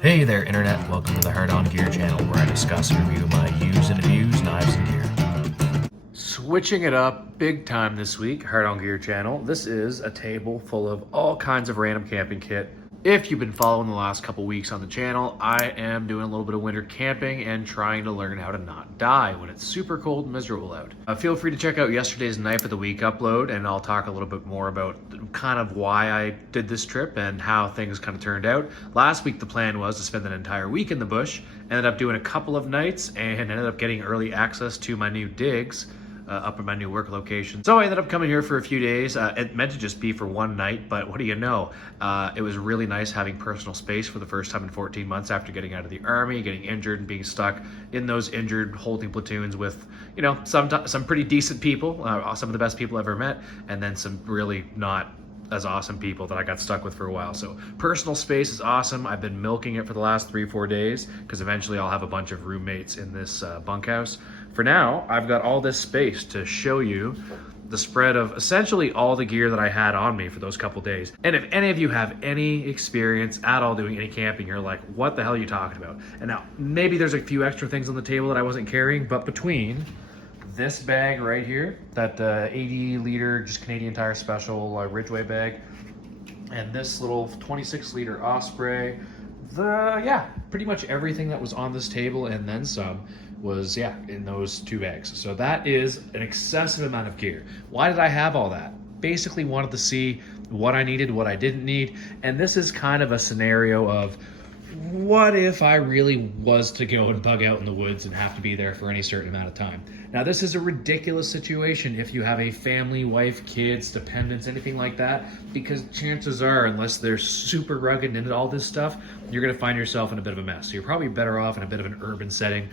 Hey there, Internet. Welcome to the Hard On Gear channel, where I discuss and review my used and abused knives and gear. Switching it up big time this week, Hard On Gear channel. This is a table full of all kinds of random camping kit. If you've been following the last couple weeks on the channel, I am doing a little bit of winter camping and trying to learn how to not die when it's super cold and miserable out. Feel free to check out yesterday's Knife of the Week upload, and I'll talk a little bit more about kind of why I did this trip and how things kind of turned out. Last week the plan was to spend an entire week in the bush, ended up doing a couple of nights, and ended up getting early access to my new digs. Up at my new work location. So I ended up coming here for a few days. It meant to just be for one night, but what do you know? It was really nice having personal space for the first time in 14 months after getting out of the army, getting injured and being stuck in those injured holding platoons with, you know, some pretty decent people, some of the best people I've ever met, and then some really not as awesome people that I got stuck with for a while. So personal space is awesome. I've been milking it for the last 3-4 days because eventually I'll have a bunch of roommates in this bunkhouse. For now, I've got all this space to show you the spread of essentially all the gear that I had on me for those couple days. And if any of you have any experience at all doing any camping, you're like, what the hell are you talking about? And now maybe there's a few extra things on the table that I wasn't carrying, but between this bag right here, that 80 liter just Canadian Tire Special Ridgeway bag, and this little 26 liter Osprey, pretty much everything that was on this table and then some was in those two bags. So that is an excessive amount of gear. Why did I have all that? Basically wanted to see what I needed, what I didn't need, and this is kind of a scenario of what if I really was to go and bug out in the woods and have to be there for any certain amount of time? Now, this is a ridiculous situation if you have a family, wife, kids, dependents, anything like that, because chances are, unless they're super rugged into all this stuff, you're going to find yourself in a bit of a mess. So you're probably better off in a bit of an urban setting,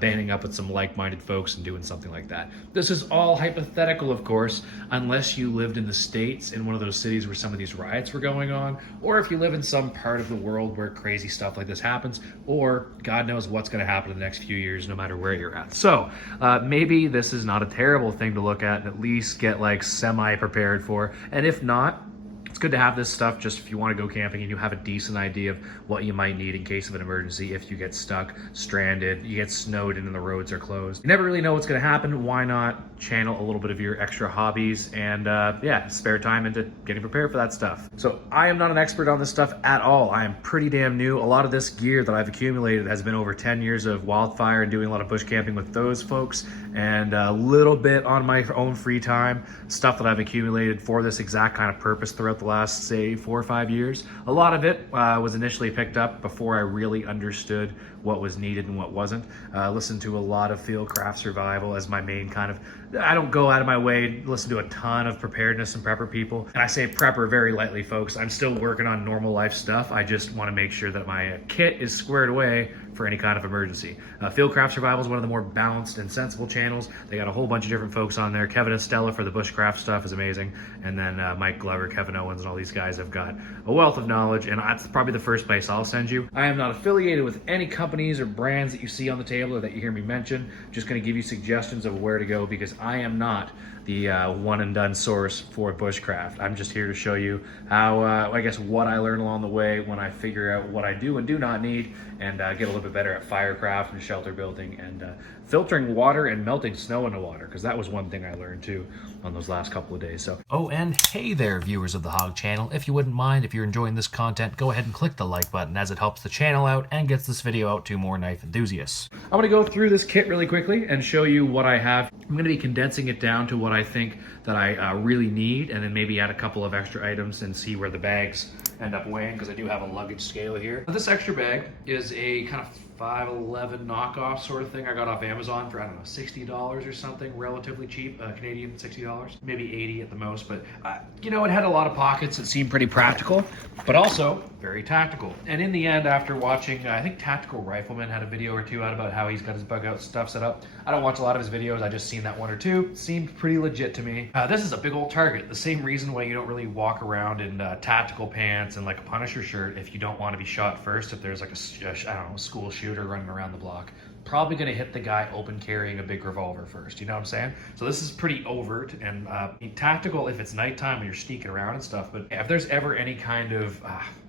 banding up with some like-minded folks and doing something like that. This is all hypothetical, of course, unless you lived in the States in one of those cities where some of these riots were going on, or if you live in some part of the world where crazy stuff like this happens, or God knows what's going to happen in the next few years, no matter where you're at. So maybe this is not a terrible thing to look at and at least get like semi-prepared for. And if not, it's good to have this stuff just if you want to go camping and you have a decent idea of what you might need in case of an emergency. If you get stuck, stranded, you get snowed in and the roads are closed. You never really know what's going to happen. Why not channel a little bit of your extra hobbies and spare time into getting prepared for that stuff. So I am not an expert on this stuff at all. I am pretty damn new. A lot of this gear that I've accumulated has been over 10 years of wildfire and doing a lot of bush camping with those folks, and a little bit on my own free time, stuff that I've accumulated for this exact kind of purpose throughout the last, say, 4 or 5 years. A lot of it was initially picked up before I really understood what was needed and what wasn't. Listened to a lot of Fieldcraft Survival as my main kind of, I don't go out of my way to listen to a ton of preparedness and prepper people. And I say prepper very lightly, folks. I'm still working on normal life stuff. I just want to make sure that my kit is squared away for any kind of emergency. Fieldcraft Survival is one of the more balanced and sensible channels. They got a whole bunch of different folks on there. Kevin Estella for the bushcraft stuff is amazing. And then Mike Glover, Kevin Owens, and all these guys have got a wealth of knowledge, and that's probably the first place I'll send you. I am not affiliated with any companies or brands that you see on the table or that you hear me mention. Just going to give you suggestions of where to go because I am not the one and done source for bushcraft. I'm just here to show you how, what I learn along the way when I figure out what I do and do not need, and get a little bit better at firecraft and shelter building and filtering water and melting snow into water, because that was one thing I learned too on those last couple of days. So, oh, and hey there, viewers of the Hog channel. If you wouldn't mind, if you're enjoying this content, go ahead and click the like button, as it helps the channel out and gets this video out to more knife enthusiasts. I'm going to go through this kit really quickly and show you what I have. I'm going to be condensing it down to what I think that I really need, and then maybe add a couple of extra items and see where the bags end up weighing, because I do have a luggage scale here. This extra bag is a kind of 511 knockoff sort of thing I got off Amazon for, I don't know, $60 or something, relatively cheap, Canadian $60, maybe 80 at the most, but it had a lot of pockets. It seemed pretty practical, but also very tactical. And in the end, after watching, I think Tactical Rifleman had a video or two out about how he's got his bug out stuff set up. I don't watch a lot of his videos, I just seen that one or two. Seemed pretty legit to me. This is a big old target. The same reason why you don't really walk around in tactical pants and like a Punisher shirt if you don't want to be shot first, if there's like a school shooter running around the block. probably going to hit the guy open carrying a big revolver first. You know what I'm saying? So this is pretty overt and tactical if it's nighttime and you're sneaking around and stuff. But if there's ever any kind of,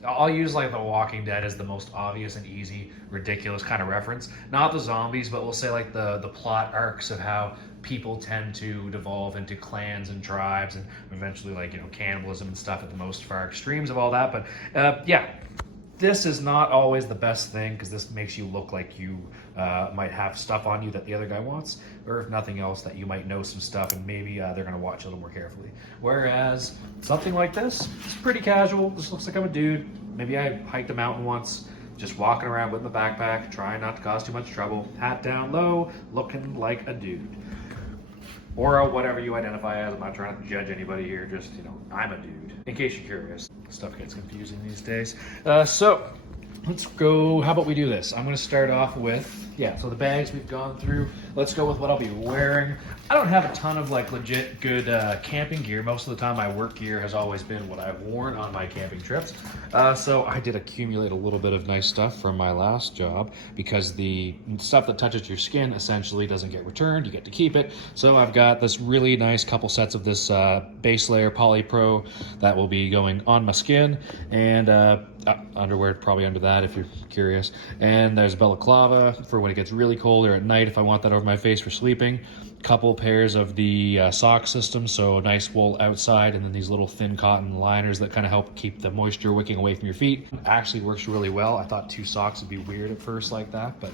I'll use like The Walking Dead as the most obvious and easy, ridiculous kind of reference. Not the zombies, but we'll say like the plot arcs of how people tend to devolve into clans and tribes and eventually like, you know, cannibalism and stuff at the most far extremes of all that. But yeah. This is not always the best thing because this makes you look like you might have stuff on you that the other guy wants, or if nothing else, that you might know some stuff and maybe they're going to watch a little more carefully. Whereas something like this, it's pretty casual. This looks like I'm a dude. Maybe I hiked a mountain once, just walking around with my backpack, trying not to cause too much trouble, hat down low, looking like a dude. Or whatever you identify as. I'm not trying to judge anybody here, just, you know, I'm a dude. In case you're curious. Stuff gets confusing these days. So let's go, how about we do this? I'm gonna start off with, so the bags we've gone through. Let's go with what I'll be wearing. I don't have a ton of like legit good camping gear. Most of the time my work gear has always been what I've worn on my camping trips. So I did accumulate a little bit of nice stuff from my last job because the stuff that touches your skin essentially doesn't get returned. You get to keep it. So I've got this really nice couple sets of this base layer Polypro that will be going on my skin, and underwear probably under that if you're curious. And there's balaclava for when it gets really cold or at night if I want that over my face for sleeping. Couple pairs of the sock system, so nice wool outside, and then these little thin cotton liners that kind of help keep the moisture wicking away from your feet. Actually works really well. I thought 2 socks would be weird at first like that, but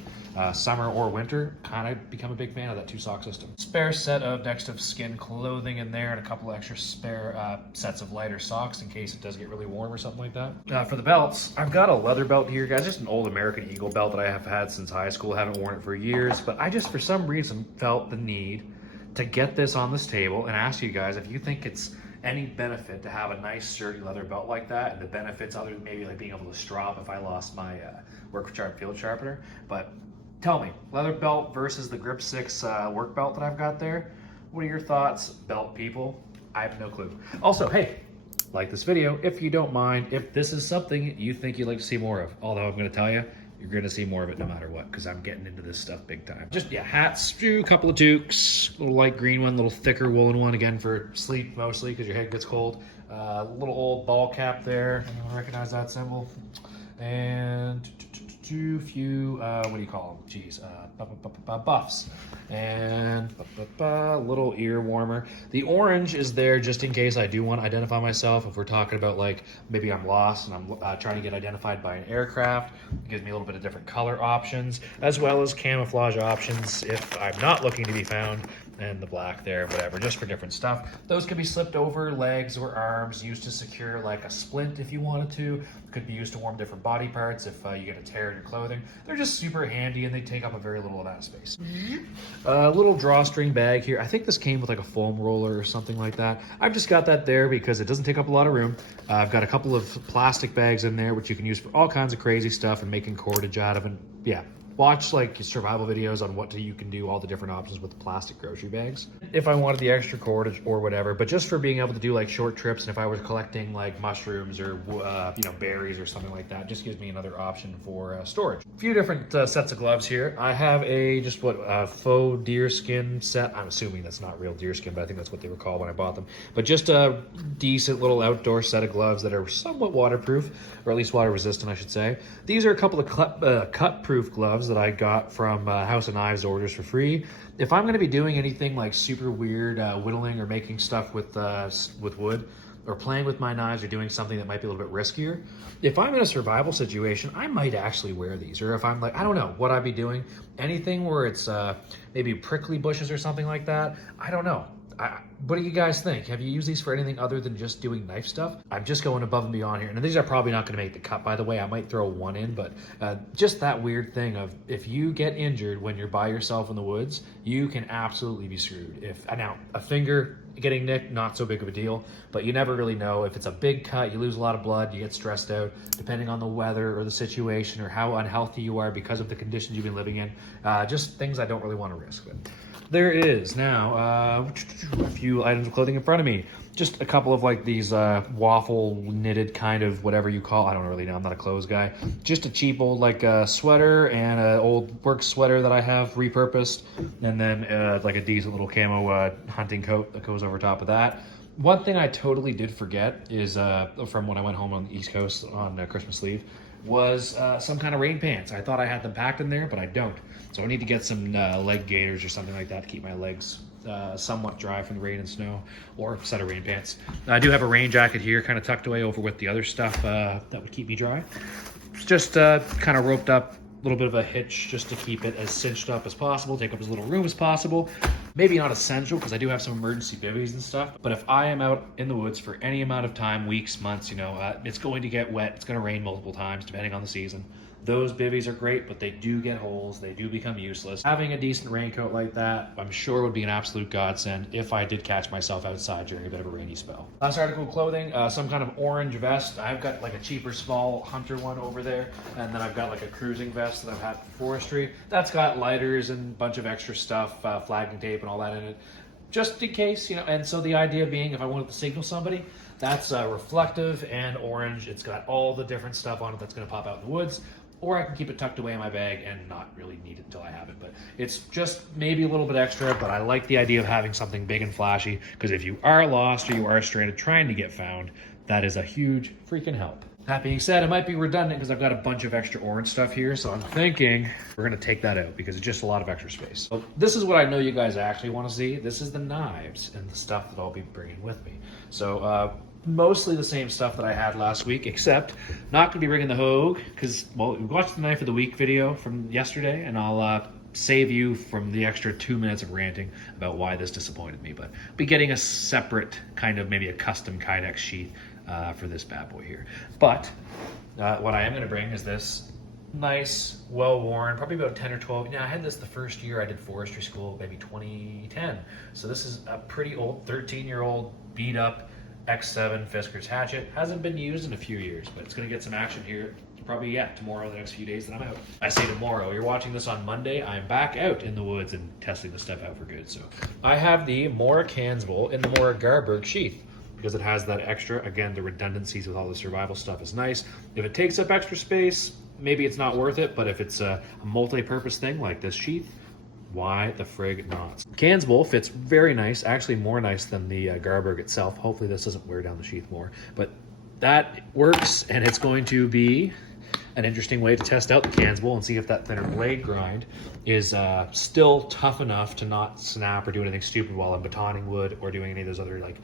summer or winter, kind of become a big fan of that 2 sock system. Spare set of next of skin clothing in there, and a couple extra spare sets of lighter socks in case it does get really warm or something like that. For the belts, I've got a leather belt here, guys, just an old American Eagle belt that I have had since high school. Haven't worn it for years, but I just for some reason felt the need to get this on this table and ask you guys if you think it's any benefit to have a nice sturdy leather belt like that, and the benefits other than maybe like being able to strap if I lost my work sharp field sharpener. But tell me, leather belt versus the Grip 6 work belt that I've got there, what are your thoughts, belt people? I have no clue. Also, hey, like this video if you don't mind, if this is something you think you'd like to see more of, although I'm going to tell you, you're going to see more of it no matter what, because I'm getting into this stuff big time. Just, hats, a couple of toques, a little light green one, a little thicker woolen one, again for sleep mostly, because your head gets cold. Little old ball cap there, anyone recognize that symbol? And few, what do you call them? Geez, buffs. And a little ear warmer. The orange is there just in case I do want to identify myself. If we're talking about like maybe I'm lost and I'm trying to get identified by an aircraft, it gives me a little bit of different color options as well as camouflage options if I'm not looking to be found. And the black there, whatever, just for different stuff. Those could be slipped over legs or arms, used to secure like a splint if you wanted to. Could be used to warm different body parts if you get a tear in your clothing. They're just super handy and they take up a very little of that space. A little drawstring bag here. I think this came with like a foam roller or something like that. I've just got that there because it doesn't take up a lot of room. I've got a couple of plastic bags in there which you can use for all kinds of crazy stuff and making cordage out of, and watch like survival videos on what you can do, all the different options with the plastic grocery bags. If I wanted the extra cordage or whatever, but just for being able to do like short trips, and if I was collecting like mushrooms or berries or something like that, just gives me another option for storage. A few different sets of gloves here. I have a faux deer skin set. I'm assuming that's not real deer skin, but I think that's what they were called when I bought them. But just a decent little outdoor set of gloves that are somewhat waterproof, or at least water resistant, I should say. These are a couple of cut-proof gloves that I got from House of Knives orders for free. If I'm going to be doing anything like super weird whittling or making stuff with wood, or playing with my knives or doing something that might be a little bit riskier, if I'm in a survival situation, I might actually wear these. Or if I'm like, I don't know what I'd be doing, anything where it's maybe prickly bushes or something like that, I don't know. What do you guys think? Have you used these for anything other than just doing knife stuff? I'm just going above and beyond here. And these are probably not going to make the cut, by the way. I might throw one in, but just that weird thing of if you get injured when you're by yourself in the woods, you can absolutely be screwed. Now, a finger getting nicked, not so big of a deal, but you never really know. If it's a big cut, you lose a lot of blood, you get stressed out, depending on the weather or the situation or how unhealthy you are because of the conditions you've been living in. Just things I don't really want to risk with. there is now a few items of clothing in front of me. Just a couple of like these waffle knitted kind of whatever you call. I don't really know. I'm not a clothes guy. Just a cheap old like sweater and an old work sweater that I have repurposed, and then like a decent little camo hunting coat that goes over top of that. One thing I totally did forget is from when I went home on the East Coast on Christmas leave was some kind of rain pants. I thought I had them packed in there, but I don't. So I need to get some leg gaiters or something like that to keep my legs somewhat dry from the rain and snow, or a set of rain pants. I do have a rain jacket here kind of tucked away over with the other stuff that would keep me dry. It's just kind of roped up, a little bit of a hitch just to keep it as cinched up as possible, take up as little room as possible. Maybe not essential because I do have some emergency bivvies and stuff, but if I am out in the woods for any amount of time, weeks, months, you know, it's going to get wet, it's going to rain multiple times depending on the season. Those bivvies are great, but they do get holes, they do become useless. Having a decent raincoat like that, I'm sure would be an absolute godsend if I did catch myself outside during a bit of a rainy spell. Last article of clothing, some kind of orange vest. I've got like a cheaper small hunter one over there, and then I've got like a cruising vest that I've had for forestry. That's got lighters and a bunch of extra stuff, flagging tape and all that in it, just in case, you know. And so the idea being, if I wanted to signal somebody, that's reflective and orange. It's got all the different stuff on it that's going to pop out in the woods. Or I can keep it tucked away in my bag and not really need it until I have it. But it's just maybe a little bit extra, but I like the idea of having something big and flashy, because if you are lost or you are stranded trying to get found, that is a huge freaking help. That being said, it might be redundant because I've got a bunch of extra orange stuff here, so I'm thinking we're gonna take that out because it's just a lot of extra space. So this is what I know you guys actually want to see. This is the knives and the stuff that I'll be bringing with me. So mostly the same stuff that I had last week, except not gonna be bringing the Hogue because, well, we watched the Knife of the Week video from yesterday, and I'll save you from the extra 2 minutes of ranting about why this disappointed me. But I'll be getting a separate kind of maybe a custom Kydex sheath for this bad boy here. But what I am going to bring is this nice, well-worn, probably about 10 or 12. Now, I had this the first year I did forestry school, maybe 2010. So this is a pretty old, 13-year-old, beat-up X7 Fiskars hatchet. Hasn't been used in a few years, but it's going to get some action here. Probably, yeah, tomorrow, the next few days that I'm out. I say tomorrow. You're watching this on Monday. I'm back out in the woods and testing this stuff out for good. So I have the Mora Cansbull in the Mora Garberg sheath, because it has that extra, again, the redundancies with all the survival stuff is nice. If it takes up extra space, maybe it's not worth it, but if it's a multi-purpose thing like this sheath, why the frig not? Cansbull fits very nice, actually more nice than the Garberg itself. Hopefully this doesn't wear down the sheath more, but that works, and it's going to be an interesting way to test out the Cansbull and see if that thinner blade grind is still tough enough to not snap or do anything stupid while I'm batoning wood or doing any of those other like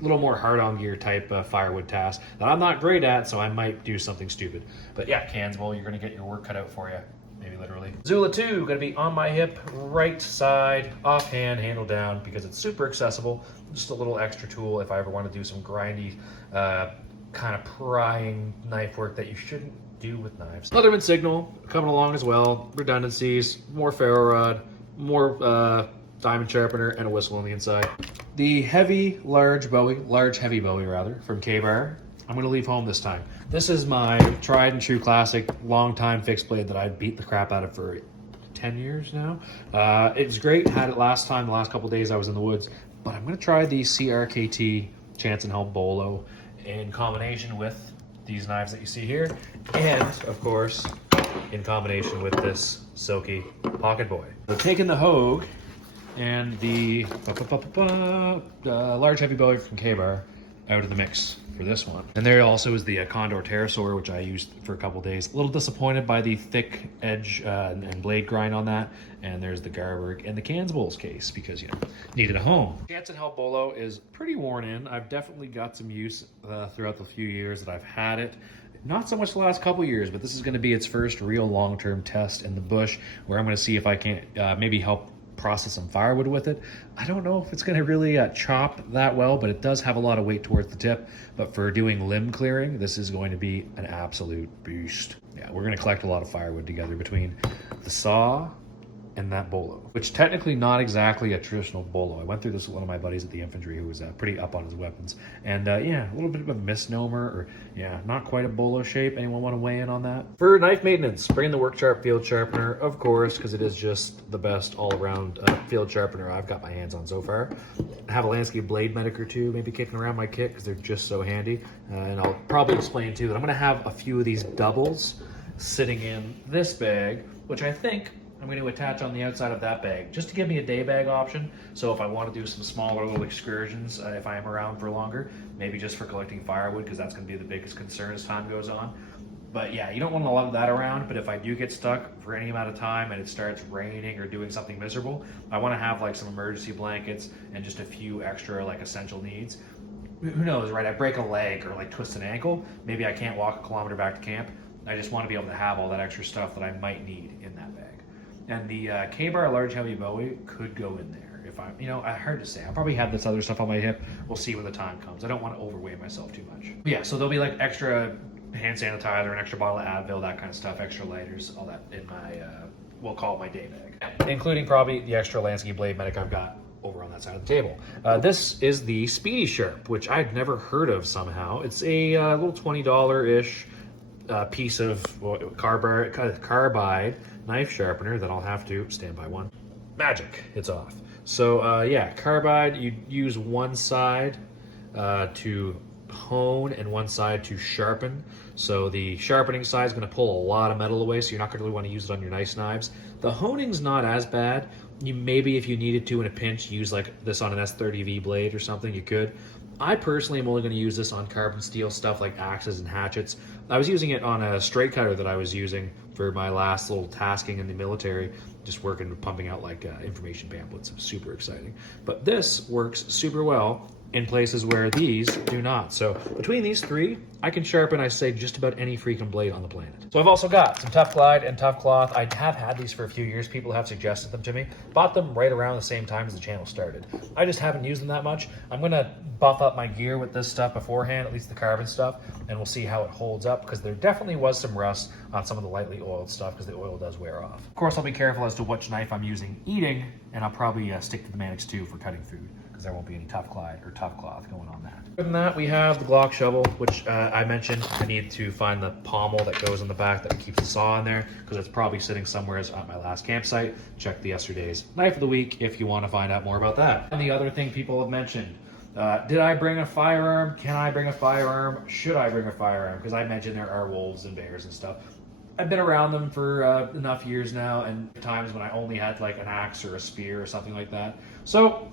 little more hard-on gear type firewood tasks that I'm not great at, so I might do something stupid. But yeah, Cansbull, you're going to get your work cut out for you, maybe literally. Zula 2, going to be on my hip, right side, offhand, handle down, because it's super accessible. Just a little extra tool if I ever want to do some grindy, kind of prying knife work that you shouldn't do with knives. Leatherman Signal coming along as well. Redundancies, more ferro rod, more diamond sharpener, and a whistle on the inside. The heavy, large heavy Bowie rather, from K-Bar. I'm going to leave home this time. This is my tried and true classic, long time fixed blade that I beat the crap out of for 10 years now. It was great, had it last time, the last couple days I was in the woods, but I'm going to try the CRKT Chance and Helm Bolo in combination with these knives that you see here, and of course, in combination with this silky pocket boy. So taking the Hogue and the large heavy Bowie from K-Bar out of the mix for this one. And there also is the Condor Pterosaur, which I used for a couple days. A little disappointed by the thick edge and blade grind on that. And there's the Garberg and the Cansbull's case because, you know, needed a home. Chance and Helm Bolo is pretty worn in. I've definitely got some use throughout the few years that I've had it. Not so much the last couple years, but this is going to be its first real long-term test in the bush, where I'm going to see if I can't maybe help process some firewood with it. I don't know if it's going to really chop that well, but it does have a lot of weight towards the tip. But for doing limb clearing, this is going to be an absolute beast. Yeah, we're going to collect a lot of firewood together between the saw and that bolo, which technically not exactly a traditional bolo. I went through this with one of my buddies at the infantry who was pretty up on his weapons. And yeah, a little bit of a misnomer, or yeah, not quite a bolo shape. Anyone want to weigh in on that? For knife maintenance, bring the Work Sharp field sharpener, of course, because it is just the best all-around field sharpener I've got my hands on so far. I have a landscape blade medic or two maybe kicking around my kit because they're just so handy. And I'll probably explain too that I'm going to have a few of these doubles sitting in this bag, which I think I'm going to attach on the outside of that bag just to give me a day bag option. So if I want to do some smaller little excursions, if I am around for longer, maybe just for collecting firewood, because that's going to be the biggest concern as time goes on. But yeah, you don't want a lot of that around. But if I do get stuck for any amount of time and it starts raining or doing something miserable, I want to have like some emergency blankets and just a few extra like essential needs. Who knows, right? I break a leg or like twist an ankle. Maybe I can't walk a kilometer back to camp. I just want to be able to have all that extra stuff that I might need in that bag. And the K-bar large heavy Bowie could go in there. If I'm, hard to say. I'll probably have this other stuff on my hip. We'll see when the time comes. I don't want to overweight myself too much. But yeah, so there'll be like extra hand sanitizer, an extra bottle of Advil, that kind of stuff, extra lighters, all that in my, we'll call it my day bag. Including probably the extra landscape blade medic I've got over on that side of the table. This is the Speedy Sharp, which I've never heard of somehow. It's a little $20-ish piece of carbide knife sharpener that I'll have to stand by one. Magic, it's off. So yeah, carbide, you use one side to hone and one side to sharpen. So the sharpening side is going to pull a lot of metal away, so you're not going to really want to use it on your nice knives. The honing's not as bad. You maybe, if you needed to in a pinch, use like this on an S30V blade or something, you could. I personally am only going to use this on carbon steel stuff like axes and hatchets. I was using it on a straight cutter that I was using for my last little tasking in the military, just working, pumping out like information pamphlets. It was super exciting. But this works super well in places where these do not. So between these three, I can sharpen, I say, just about any freaking blade on the planet. So I've also got some Tough Glide and Tough Cloth. I have had these for a few years. People have suggested them to me. Bought them right around the same time as the channel started. I just haven't used them that much. I'm gonna buff up my gear with this stuff beforehand, at least the carbon stuff, and we'll see how it holds up, because there definitely was some rust on some of the lightly oiled stuff, because the oil does wear off. Of course, I'll be careful as to which knife I'm using eating, and I'll probably stick to the Mannix 2 for cutting food, because there won't be any Tough Glide or Tough Cloth going on that. Other than that, we have the Glock shovel, which I mentioned I need to find the pommel that goes in the back that keeps the saw in there, because it's probably sitting somewhere at my last campsite. Check the yesterday's knife of the week if you want to find out more about that. And the other thing people have mentioned, did I bring a firearm? Can I bring a firearm? Should I bring a firearm? Because I mentioned there are wolves and bears and stuff. I've been around them for enough years now, and times when I only had like an axe or a spear or something like that. So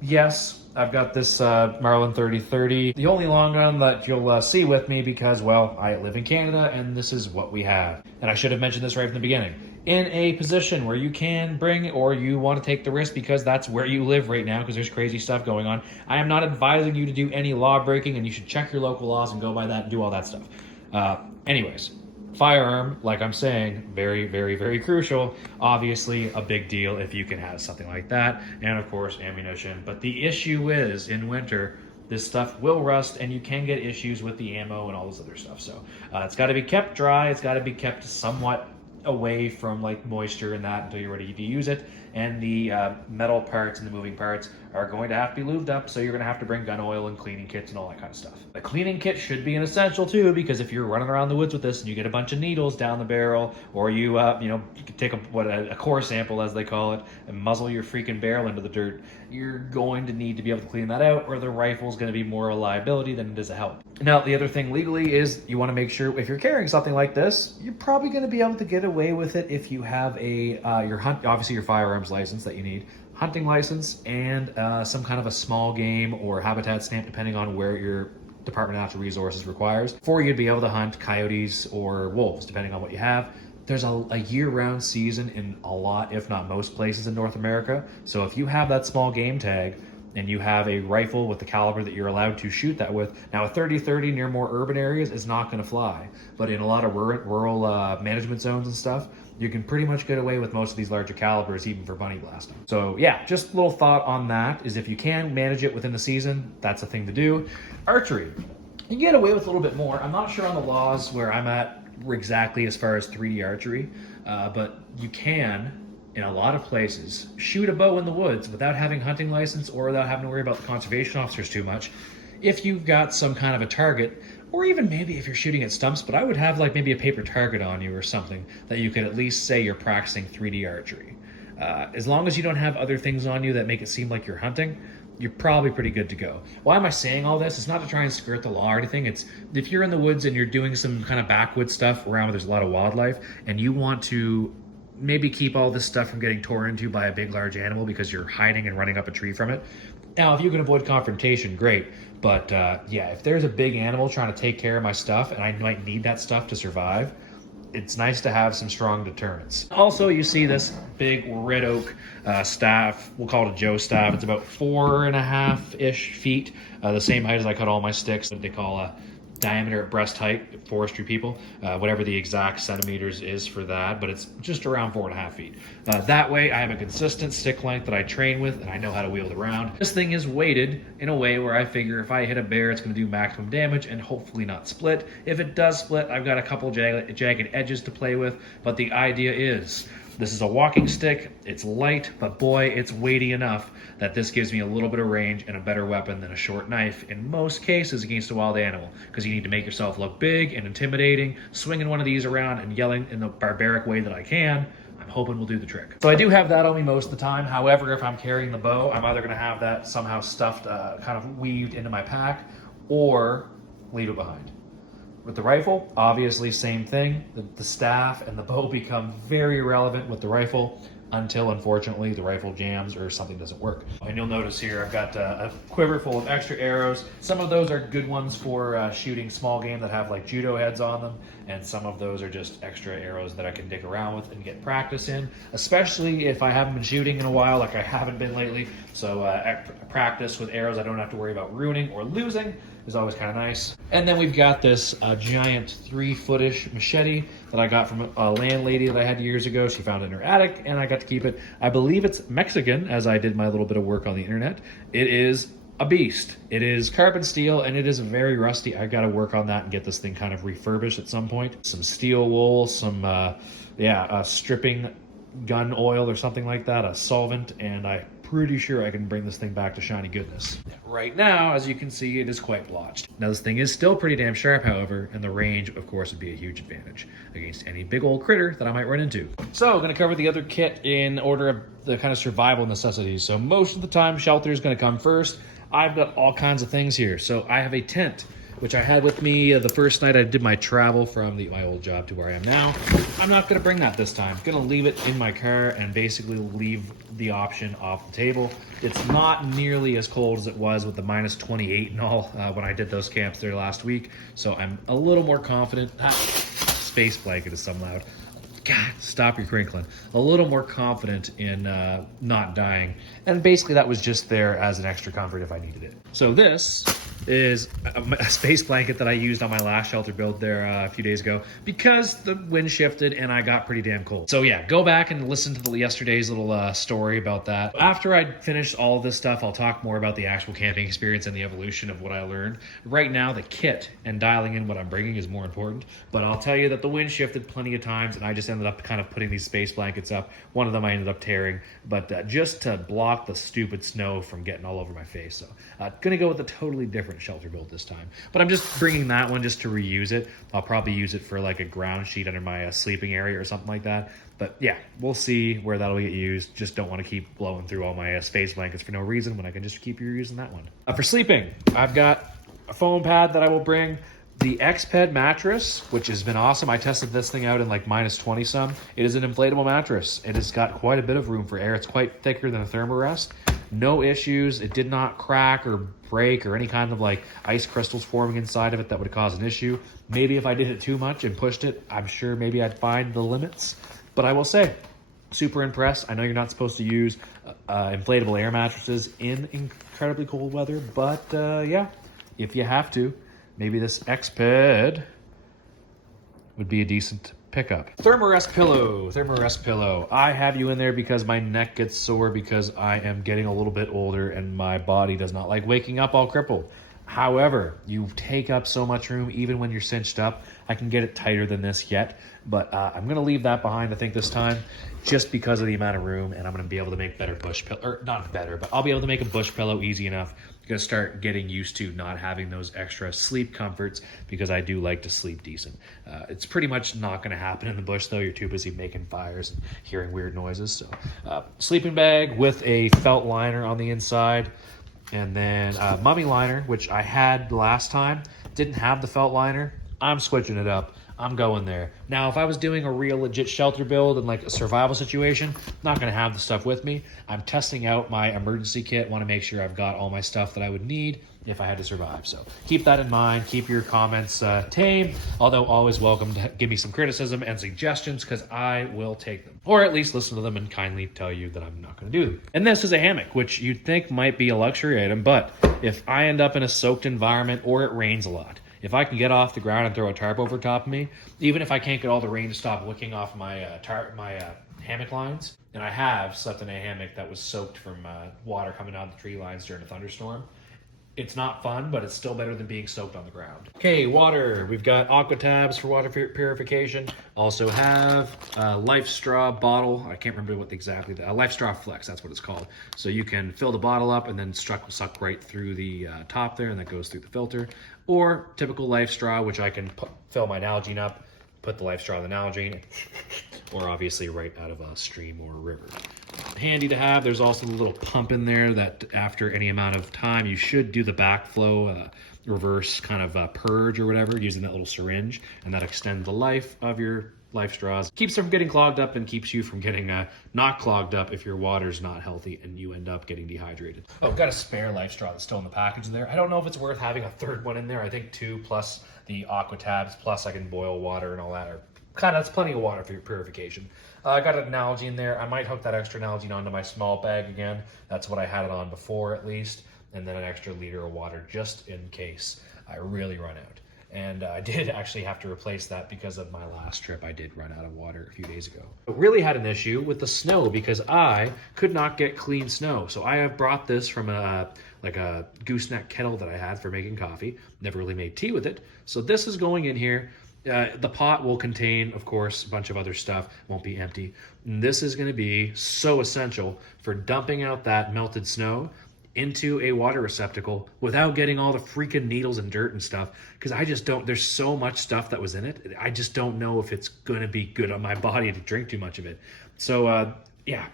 yes, I've got this Marlin 3030, the only long gun that you'll see with me, because, well, I live in Canada and this is what we have. And I should have mentioned this right from the beginning. In a position where you can bring, or you want to take the risk because that's where you live right now, because there's crazy stuff going on, I am not advising you to do any law breaking, and you should check your local laws and go by that and do all that stuff. Anyways, firearm, like I'm saying, very, very, very crucial. Obviously, a big deal if you can have something like that. And of course, ammunition. But the issue is, in winter, this stuff will rust, and you can get issues with the ammo and all this other stuff. So it's got to be kept dry. It's got to be kept somewhat away from like moisture and that until you're ready to use it. And the metal parts and the moving parts are going to have to be lubed up, so you're going to have to bring gun oil and cleaning kits and all that kind of stuff. The cleaning kit should be an essential too, because if you're running around the woods with this and you get a bunch of needles down the barrel, or you you could take a core sample, as they call it, and muzzle your freaking barrel into the dirt, you're going to need to be able to clean that out, or the rifle's going to be more of a liability than it is a help. Now, the other thing legally is you want to make sure if you're carrying something like this, you're probably going to be able to get away with it if you have obviously your firearms license that you need, hunting license, and some kind of a small game or habitat stamp, depending on where your Department of Natural Resources requires, for you to be able to hunt coyotes or wolves, depending on what you have. There's a year-round season in a lot, if not most places in North America. So if you have that small game tag and you have a rifle with the caliber that you're allowed to shoot that with, now a 30-30 near more urban areas is not going to fly, but in a lot of rural management zones and stuff, you can pretty much get away with most of these larger calibers, even for bunny blasting. So yeah, just a little thought on that is if you can manage it within the season, that's a thing to do. Archery, you get away with a little bit more. I'm not sure on the laws where I'm at exactly as far as 3D archery, but you can, in a lot of places, shoot a bow in the woods without having hunting license or without having to worry about the conservation officers too much. If you've got some kind of a target, or even maybe if you're shooting at stumps, but I would have like maybe a paper target on you or something that you could at least say you're practicing 3D archery. As long as you don't have other things on you that make it seem like you're hunting, you're probably pretty good to go. Why am I saying all this? It's not to try and skirt the law or anything. It's if you're in the woods and you're doing some kind of backwoods stuff around where there's a lot of wildlife and you want to maybe keep all this stuff from getting torn into by a big, large animal because you're hiding and running up a tree from it. Now, if you can avoid confrontation, great. But yeah, if there's a big animal trying to take care of my stuff and I might need that stuff to survive, it's nice to have some strong deterrents. Also, you see this big red oak staff. We'll call it a Joe staff. It's about 4.5-ish feet, the same height as I cut all my sticks. What they call a diameter at breast height, forestry people, whatever the exact centimeters is for that, but it's just around 4.5 feet. That way I have a consistent stick length that I train with and I know how to wield around. This thing is weighted in a way where I figure if I hit a bear, it's going to do maximum damage and hopefully not split. If it does split, I've got a couple jagged edges to play with, but the idea is this is a walking stick, it's light, but boy, it's weighty enough that this gives me a little bit of range and a better weapon than a short knife in most cases against a wild animal, because you need to make yourself look big and intimidating. Swinging one of these around and yelling in the barbaric way that I can, I'm hoping will do the trick. So I do have that on me most of the time. However, if I'm carrying the bow, I'm either going to have that somehow stuffed, kind of weaved into my pack, or leave it behind. With the rifle, obviously same thing. The staff and the bow become very irrelevant with the rifle until, unfortunately, the rifle jams or something doesn't work. And you'll notice here I've got a quiver full of extra arrows. Some of those are good ones for shooting small game that have like judo heads on them, and some of those are just extra arrows that I can dig around with and get practice in, especially if I haven't been shooting in a while like I haven't been lately. So practice with arrows I don't have to worry about ruining or losing is always kind of nice. And then we've got this giant 3-foot-ish machete that I got from a landlady that I had years ago. She found it in her attic and I got to keep it. I believe it's Mexican, as I did my little bit of work on the internet. It is a beast. It is carbon steel and it is very rusty. I got to work on that and get this thing kind of refurbished at some point. Some steel wool, some stripping gun oil or something like that, a solvent, and I'm pretty sure I can bring this thing back to shiny goodness. Right now, as you can see, it is quite blotched. Now this thing is still pretty damn sharp, however, and the range, of course, would be a huge advantage against any big old critter that I might run into. So I'm going to cover the other kit in order of the kind of survival necessities. So most of the time, shelter is going to come first. I've got all kinds of things here. So I have a tent, which I had with me the first night I did my travel from my old job to where I am now. I'm not going to bring that this time. I'm going to leave it in my car and basically leave the option off the table. It's not nearly as cold as it was with the minus 28 and all when I did those camps there last week. So I'm a little more confident. Space blanket is so loud. God, stop your crinkling. A little more confident in not dying. And basically that was just there as an extra comfort if I needed it. So this is a space blanket that I used on my last shelter build there a few days ago because the wind shifted and I got pretty damn cold. So yeah, go back and listen to yesterday's little story about that. After I finish all of this stuff, I'll talk more about the actual camping experience and the evolution of what I learned. Right now, the kit and dialing in what I'm bringing is more important, but I'll tell you that the wind shifted plenty of times and I just ended up kind of putting these space blankets up. One of them I ended up tearing, but just to block the stupid snow from getting all over my face. So gonna go with a totally different shelter build this time, but I'm just bringing that one just to reuse it. I'll probably use it for like a ground sheet under my sleeping area or something like that. But yeah, we'll see where that'll get used. Just don't want to keep blowing through all my space blankets for no reason when I can just keep reusing that one. For sleeping, I've got a foam pad that I will bring. The X-Ped mattress, which has been awesome. I tested this thing out in like minus 20 some. It is an inflatable mattress. It has got quite a bit of room for air. It's quite thicker than a thermarest. No issues. It did not crack or break or any kind of like ice crystals forming inside of it that would cause an issue. Maybe if I did it too much and pushed it, I'm sure maybe I'd find the limits. But I will say, super impressed. I know you're not supposed to use inflatable air mattresses in incredibly cold weather, but yeah, if you have to, maybe this X-Ped would be a decent pickup. Thermarest pillow. I have you in there because my neck gets sore because I am getting a little bit older and my body does not like waking up all crippled. However, you take up so much room even when you're cinched up. I can get it tighter than this yet, but I'm going to leave that behind, I think, this time, just because of the amount of room, and I'm going to be able to make better bush pillow, or not better, but I'll be able to make a bush pillow easy enough. I'm going to start getting used to not having those extra sleep comforts, because I do like to sleep decent. It's pretty much not going to happen in the bush, though. You're too busy making fires and hearing weird noises. So sleeping bag with a felt liner on the inside. And then mummy liner, which I had last time, didn't have the felt liner. I'm switching it up. I'm going there. Now, if I was doing a real legit shelter build and like a survival situation, not going to have the stuff with me. I'm testing out my emergency kit. Want to make sure I've got all my stuff that I would need if I had to survive. So keep that in mind. Keep your comments tame, although always welcome to give me some criticism and suggestions, because I will take them. Or at least listen to them and kindly tell you that I'm not going to do them. And this is a hammock, which you'd think might be a luxury item, but if I end up in a soaked environment or it rains a lot, if I can get off the ground and throw a tarp over top of me, even if I can't get all the rain to stop wicking off my hammock lines, and I have slept in a hammock that was soaked from water coming down the tree lines during a thunderstorm, it's not fun, but it's still better than being soaked on the ground. Okay, water. We've got aqua tabs for water purification. Also have a Life Straw bottle. I can't remember what exactly the Life Straw Flex, that's what it's called. So you can fill the bottle up and then suck right through the top there, and that goes through the filter. Or typical Life Straw, which I can fill my Nalgene up, put the Life Straw in the Nalgene, or obviously right out of a stream or a river. Handy to have. There's also a little pump in there that after any amount of time you should do the backflow reverse kind of purge or whatever using that little syringe, and that extends the life of your Life Straws. Keeps them from getting clogged up and keeps you from getting not clogged up if your water's not healthy and you end up getting dehydrated. Oh, I've got a spare Life Straw that's still in the package there. I don't know if it's worth having a third one in there. I think 2 plus the aqua tabs plus I can boil water and all that are that's plenty of water for your purification. I got an Nalgene there. I might hook that extra Nalgene onto my small bag again. That's what I had it on before, at least. And then an extra liter of water just in case I really run out. And I did actually have to replace that because of my last trip. I did run out of water a few days ago. I really had an issue with the snow because I could not get clean snow. So I have brought this from a gooseneck kettle that I had for making coffee. Never really made tea with it. So this is going in here. The pot will contain, of course, a bunch of other stuff. Won't be empty. And this is going to be so essential for dumping out that melted snow into a water receptacle without getting all the freaking needles and dirt and stuff, because I just don't, there's so much stuff that was in it. I just don't know if it's going to be good on my body to drink too much of it. So, yeah.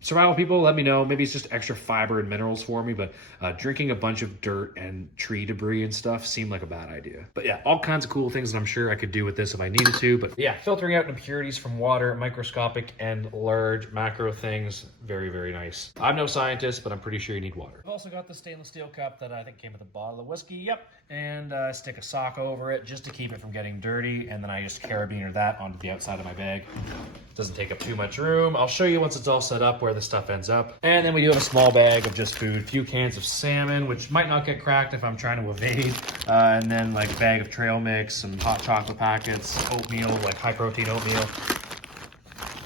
Survival people, let me know. Maybe it's just extra fiber and minerals for me, but drinking a bunch of dirt and tree debris and stuff seemed like a bad idea. But yeah, all kinds of cool things that I'm sure I could do with this if I needed to. But yeah, filtering out impurities from water, microscopic and large macro things, very, very nice. I'm no scientist, but I'm pretty sure you need water. I've also got the stainless steel cup that I think came with a bottle of whiskey. Yep. And stick a sock over it just to keep it from getting dirty. And then I just carabiner that onto the outside of my bag. Doesn't take up too much room. I'll show you once it's all set up where the stuff ends up. And then we do have a small bag of just food, a few cans of salmon, which might not get cracked if I'm trying to evade. And then like a bag of trail mix, some hot chocolate packets, oatmeal, like high protein oatmeal.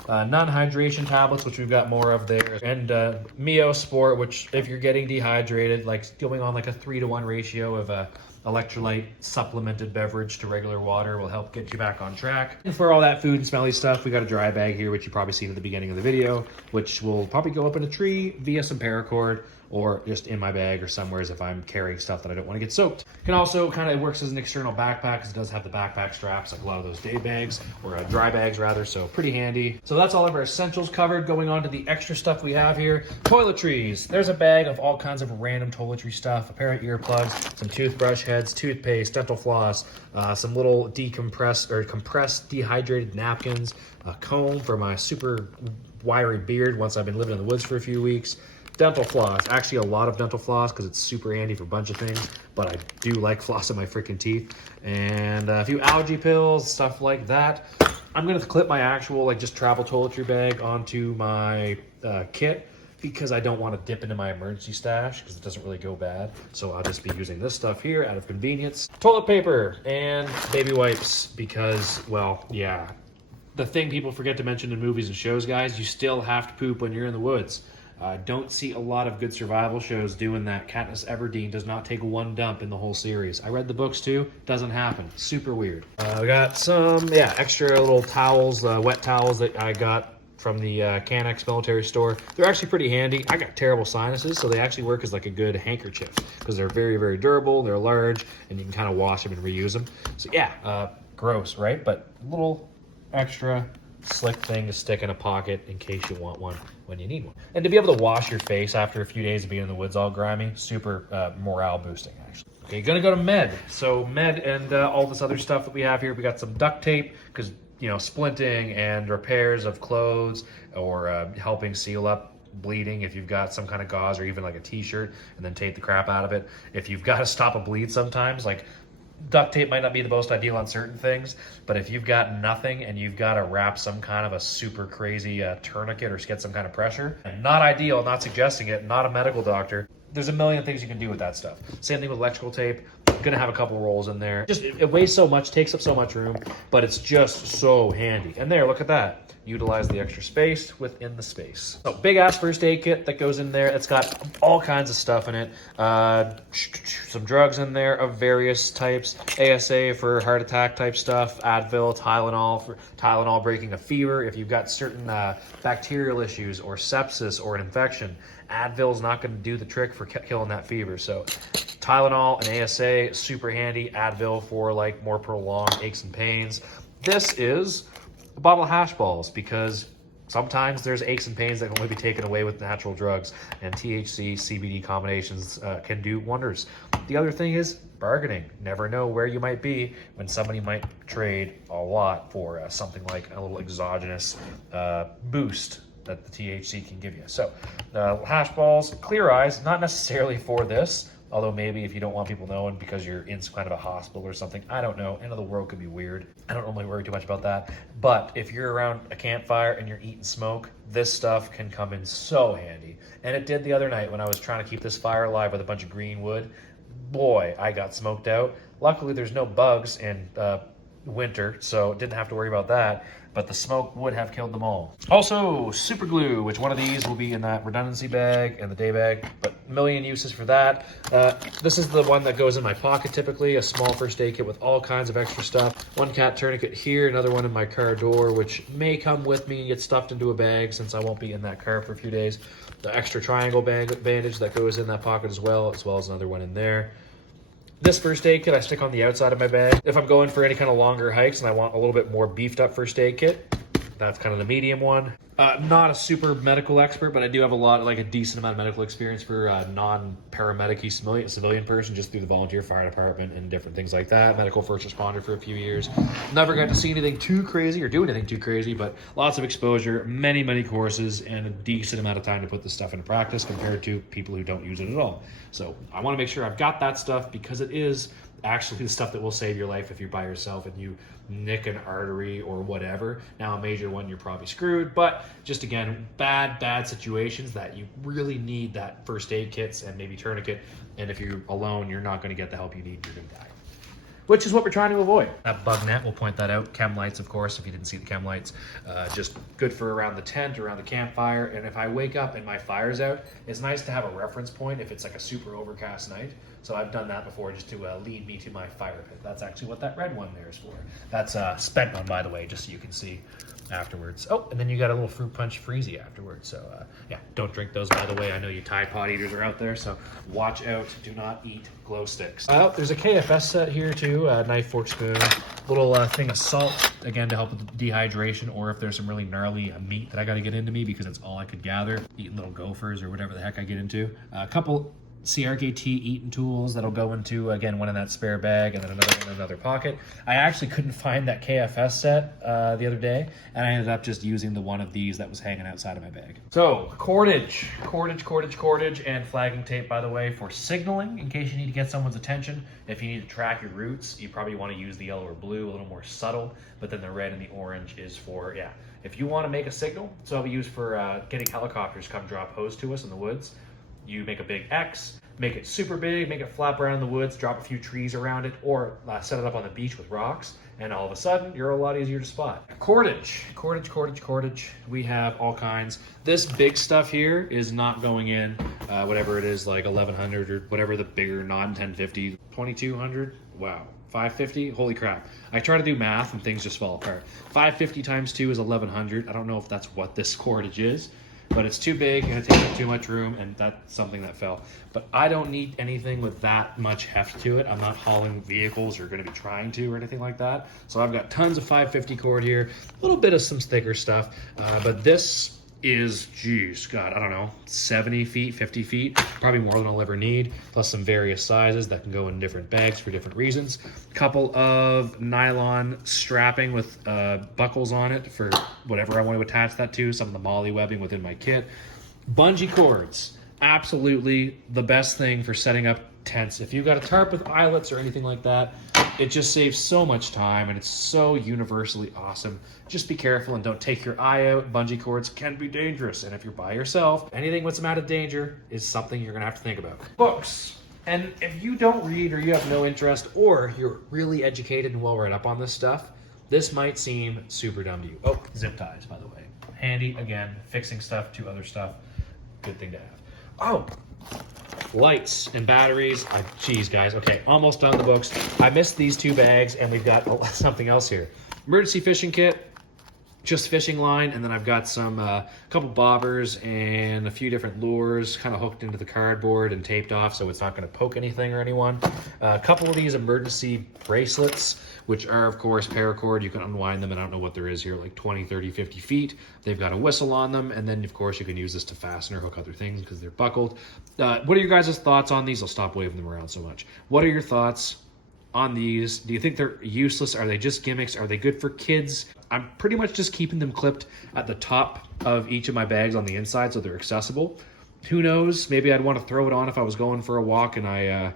Non-hydration tablets, which we've got more of there, and Mio Sport, which if you're getting dehydrated, like going on like a 3-to-1 ratio of electrolyte supplemented beverage to regular water will help get you back on track. And for all that food and smelly stuff, we got a dry bag here, which you probably seen at the beginning of the video, which will probably go up in a tree via some paracord or just in my bag or somewhere if I'm carrying stuff that I don't want to get soaked. Can also kind of works as an external backpack because it does have the backpack straps like a lot of those day bags, or dry bags rather, so pretty handy. So that's all of our essentials covered. Going on to the extra stuff we have here. Toiletries. There's a bag of all kinds of random toiletry stuff, a pair of earplugs, some toothbrush heads, toothpaste, dental floss, some little compressed dehydrated napkins, a comb for my super wiry beard once I've been living in the woods for a few weeks. Dental floss, actually a lot of dental floss because it's super handy for a bunch of things, but I do like flossing my freaking teeth. And a few allergy pills, stuff like that. I'm gonna clip my actual like just travel toiletry bag onto my kit because I don't want to dip into my emergency stash because it doesn't really go bad. So I'll just be using this stuff here out of convenience. Toilet paper and baby wipes because, well, yeah. The thing people forget to mention in movies and shows, guys, you still have to poop when you're in the woods. Don't see a lot of good survival shows doing that. Katniss Everdeen does not take one dump in the whole series. I read the books too. Doesn't happen. Super weird. We got some, extra little towels, wet towels that I got from the Canex military store. They're actually pretty handy. I got terrible sinuses, so they actually work as like a good handkerchief because they're very, very durable. They're large, and you can kind of wash them and reuse them. So gross, right? But a little extra slick thing to stick in a pocket in case you want one when you need one. And to be able to wash your face after a few days of being in the woods all grimy, super morale boosting actually. Okay, gonna go to med. So med and all this other stuff that we have here. We got some duct tape because splinting and repairs of clothes or helping seal up bleeding if you've got some kind of gauze or even like a t-shirt and then tape the crap out of it. If you've got to stop a bleed sometimes, like duct tape might not be the most ideal on certain things, but if you've got nothing and you've got to wrap some kind of a super crazy tourniquet or get some kind of pressure, not ideal, not suggesting it, not a medical doctor. There's a million things you can do with that stuff. Same thing with electrical tape. Gonna have a couple rolls in there. Just it weighs so much, takes up so much room, but it's just so handy. And there, look at that. Utilize the extra space within the space. So big ass first aid kit that goes in there. It's got all kinds of stuff in it. Some drugs in there of various types. ASA for heart attack type stuff. Advil, Tylenol for Tylenol breaking a fever. If you've got certain bacterial issues or sepsis or an infection, Advil's not going to do the trick for killing that fever. So Tylenol and ASA, super handy. Advil for like more prolonged aches and pains. This is a bottle of hash balls because sometimes there's aches and pains that can only be taken away with natural drugs, and THC, CBD combinations can do wonders. The other thing is bargaining. Never know where you might be when somebody might trade a lot for something like a little exogenous boost that the THC can give you. So hash balls, clear eyes, not necessarily for this, although maybe if you don't want people knowing because you're in some kind of a hospital or something. I don't know. End of the world could be weird. I don't normally worry too much about that. But if you're around a campfire and you're eating smoke, this stuff can come in so handy. And it did the other night when I was trying to keep this fire alive with a bunch of green wood. Boy, I got smoked out. Luckily, there's no bugs in winter, so didn't have to worry about that. But the smoke would have killed them all. Also, super glue, which one of these will be in that redundancy bag and the day bag, but a million uses for that. This is the one that goes in my pocket typically, a small first aid kit with all kinds of extra stuff. One cat tourniquet here, another one in my car door, which may come with me and get stuffed into a bag since I won't be in that car for a few days. The extra triangle bandage that goes in that pocket as well as another one in there. This first aid kit I stick on the outside of my bag. If I'm going for any kind of longer hikes and I want a little bit more beefed up first aid kit, that's kind of the medium one. Not a super medical expert, but I do have a decent amount of medical experience for non-paramedic-y civilian person, just through the volunteer fire department and different things like that. Medical first responder for a few years. Never got to see anything too crazy or do anything too crazy, but lots of exposure, many, many courses, and a decent amount of time to put this stuff into practice compared to people who don't use it at all. So I want to make sure I've got that stuff because it is actually the stuff that will save your life if you're by yourself and you nick an artery or whatever. Now, a major one, you're probably screwed, but just again, bad situations that you really need that first aid kits and maybe tourniquet. And if you're alone, you're not going to get the help you need. You're going to die, which is what we're trying to avoid. That bug net, we'll point that out. Chemlights, of course, if you didn't see the Chemlights. Just good for around the tent, around the campfire. And if I wake up and my fire's out, it's nice to have a reference point if it's like a super overcast night. So I've done that before just to lead me to my fire pit. That's actually what that red one there is for. That's spent one, by the way, just so you can see afterwards. Oh, and then you got a little fruit punch freezy afterwards. So yeah, don't drink those, by the way. I know you Tide Pod eaters are out there, so watch out. Do not eat glow sticks. There's a KFS set here too, knife, fork, spoon, little thing of salt, again, to help with dehydration, or if there's some really gnarly meat that I got to get into me because it's all I could gather, eating little gophers or whatever the heck I get into. A couple CRKT eating tools that'll go into, again, one in that spare bag and then another one in another pocket. I actually couldn't find that KFS set the other day, and I ended up just using the one of these that was hanging outside of my bag. So, cordage, and flagging tape, by the way, for signaling, in case you need to get someone's attention. If you need to track your routes, you probably want to use the yellow or blue, a little more subtle, but then the red and the orange is for, if you want to make a signal. So it'll be used for getting helicopters come drop hose to us in the woods. You make a big X, make it super big, make it flap around in the woods, drop a few trees around it, or set it up on the beach with rocks. and all of a sudden you're a lot easier to spot. Cordage. We have all kinds. This big stuff here is not going in, whatever it is, like 1100 or whatever the bigger non-1050, 2200, wow. 550, holy crap. I try to do math and things just fall apart. 550 times 2 is 1100. I don't know if that's what this cordage is, but it's too big and it takes up too much room, and that's something that fell. But I don't need anything with that much heft to it. I'm not hauling vehicles or gonna be trying to or anything like that. So I've got tons of 550 cord here, a little bit of some thicker stuff, but this is, geez, God, I don't know, 70 feet, 50 feet, probably more than I'll ever need, plus some various sizes that can go in different bags for different reasons. Couple of nylon strapping with buckles on it for whatever I want to attach that to, some of the molly webbing within my kit. Bungee cords, absolutely the best thing for setting up tents. If you've got a tarp with eyelets or anything like that, it just saves so much time and it's so universally awesome. Just be careful and don't take your eye out. Bungee cords can be dangerous, and if you're by yourself, anything with some added danger is something you're gonna have to think about. Books. And if you don't read or you have no interest, or you're really educated and well read up on this stuff, this might seem super dumb to you. Oh, zip ties, by the way. Handy, again, fixing stuff to other stuff. Good thing to have. Oh, lights and batteries. Geez, guys. Okay, almost done the books. I missed these 2 bags, and we've got something else here. Emergency fishing kit, just fishing line, and then I've got some couple bobbers and a few different lures kind of hooked into the cardboard and taped off so it's not going to poke anything or anyone. A couple of these emergency bracelets, which are, of course, paracord. You can unwind them, and I don't know what there is here, like 20, 30, 50 feet. They've got a whistle on them, and then, of course, you can use this to fasten or hook other things because they're buckled. What are your guys' thoughts on these? I'll stop waving them around so much. What are your thoughts on these? Do you think they're useless? Are they just gimmicks? Are they good for kids? I'm pretty much just keeping them clipped at the top of each of my bags on the inside so they're accessible. Who knows? Maybe I'd want to throw it on if I was going for a walk and I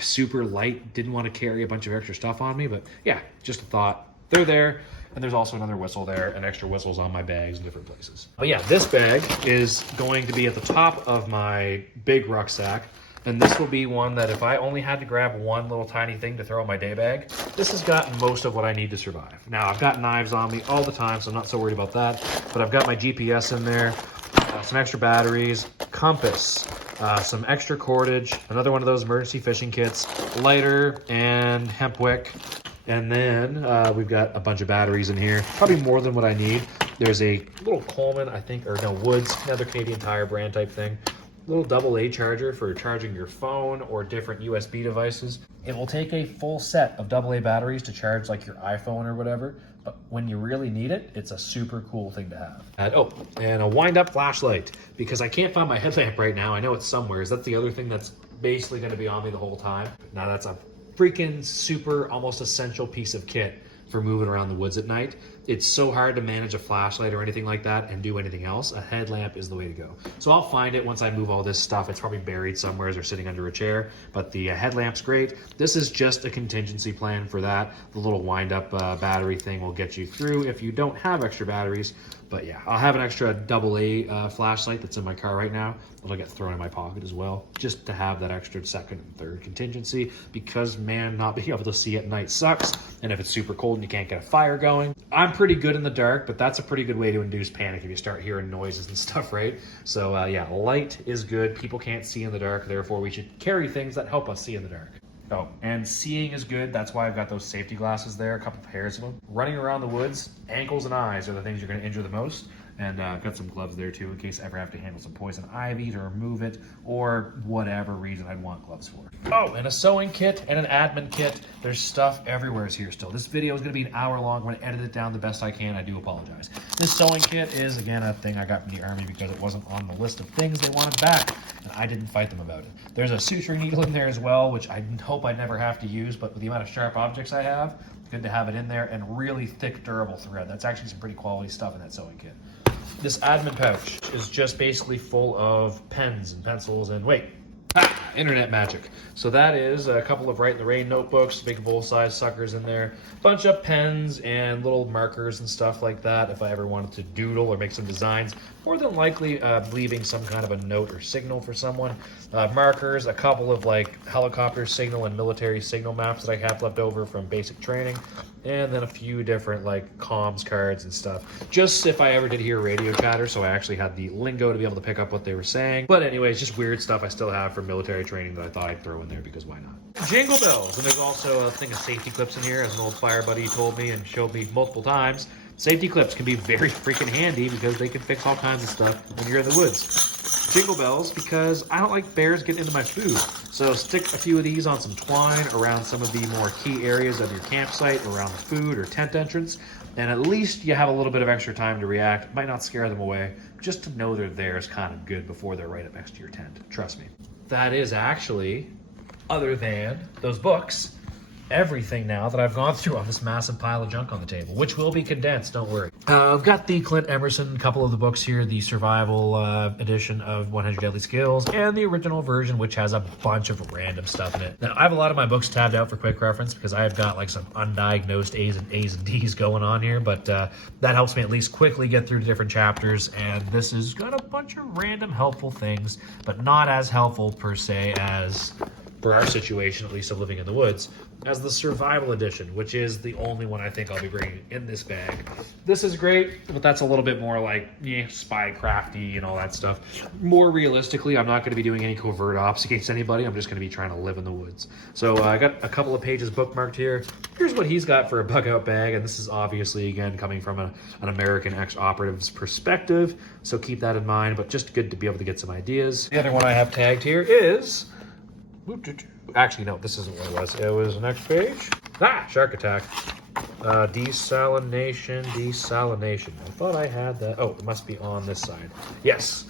super light, didn't want to carry a bunch of extra stuff on me, but yeah, just a thought. They're there, and there's also another whistle there and extra whistles on my bags in different places. But yeah, this bag is going to be at the top of my big rucksack, and this will be one that if I only had to grab one little tiny thing to throw in my day bag, this has got most of what I need to survive. Now, I've got knives on me all the time, so I'm not so worried about that, but I've got my GPS in there, some extra batteries, compass, some extra cordage, another one of those emergency fishing kits, lighter, and hemp wick. And then we've got a bunch of batteries in here, probably more than what I need. There's a little Coleman, I think, or no, Woods, another Canadian Tire brand type thing. Little AA charger for charging your phone or different USB devices. It will take a full set of AA batteries to charge like your iPhone or whatever, but when you really need it, it's a super cool thing to have. And a wind-up flashlight, because I can't find my headlamp right now. I know it's somewhere. That's the other thing that's basically going to be on me the whole time. Now that's a freaking super, almost essential piece of kit for moving around the woods at night. It's so hard to manage a flashlight or anything like that and do anything else. A headlamp is the way to go. So I'll find it once I move all this stuff. It's probably buried somewhere or sitting under a chair, but the headlamp's great. This is just a contingency plan for that. The little wind-up battery thing will get you through if you don't have extra batteries. But yeah, I'll have an extra AA flashlight that's in my car right now. It'll get thrown in my pocket as well, just to have that extra second and third contingency, because man, not being able to see at night sucks. And if it's super cold and you can't get a fire going, I'm pretty good in the dark, but that's a pretty good way to induce panic if you start hearing noises and stuff, right? So yeah, light is good. People can't see in the dark, therefore we should carry things that help us see in the dark. Oh, and seeing is good. That's why I've got those safety glasses there, a couple pairs of them. Running around the woods, ankles and eyes are the things you're going to injure the most. And I've got some gloves there too in case I ever have to handle some poison ivy to remove it, or whatever reason I'd want gloves for. Oh, and a sewing kit and an admin kit. There's stuff everywhere here still. This video is going to be an hour long. I'm going to edit it down the best I can. I do apologize. This sewing kit is, again, a thing I got from the Army because it wasn't on the list of things they wanted back, and I didn't fight them about it. There's a suturing needle in there as well, which I hope I never have to use, but with the amount of sharp objects I have, good to have it in there, and really thick, durable thread. That's actually some pretty quality stuff in that sewing kit. This admin pouch is just basically full of pens and pencils and internet magic. So that is a couple of Write in the Rain notebooks, big full-size suckers in there, bunch of pens and little markers and stuff like that if I ever wanted to doodle or make some designs. More than likely leaving some kind of a note or signal for someone. Markers, a couple of like helicopter signal and military signal maps that I have left over from basic training. and then a few different like comms cards and stuff. Just if I ever did hear radio chatter, so I actually had the lingo to be able to pick up what they were saying. But anyways, just weird stuff I still have for military training that I thought I'd throw in there because why not? Jingle bells, and there's also a thing of safety clips in here, as an old fire buddy told me and showed me multiple times. Safety clips can be very freaking handy because they can fix all kinds of stuff when you're in the woods. Jingle bells because I don't like bears getting into my food. So stick a few of these on some twine around some of the more key areas of your campsite, around the food or tent entrance, and at least you have a little bit of extra time to react. Might not scare them away, just to know they're there is kind of good before they're right up next to your tent. Trust me. That is actually, other than those books, everything now that I've gone through on this massive pile of junk on the table, which will be condensed, don't worry. I've got the Clint Emerson, couple of the books here, the survival edition of 100 Deadly Skills, and the original version, which has a bunch of random stuff in it. Now, I have a lot of my books tabbed out for quick reference because I've got like some undiagnosed A's and D's going on here, but that helps me at least quickly get through different chapters, and this has got a bunch of random helpful things, but not as helpful per se as, for our situation, at least of living in the woods, as the survival edition, which is the only one I think I'll be bringing in this bag. This is great, but that's a little bit more like spy crafty and all that stuff. More realistically, I'm not going to be doing any covert ops against anybody. I'm just going to be trying to live in the woods. So I got a couple of pages bookmarked here. Here's what he's got for a bug out bag, and this is obviously, again, coming from an American ex-operative's perspective, so keep that in mind, but just good to be able to get some ideas. The other one I have tagged here is... Actually, no, this isn't what it was. It was the next page. Shark attack. Desalination. I thought I had that. Oh, it must be on this side. Yes.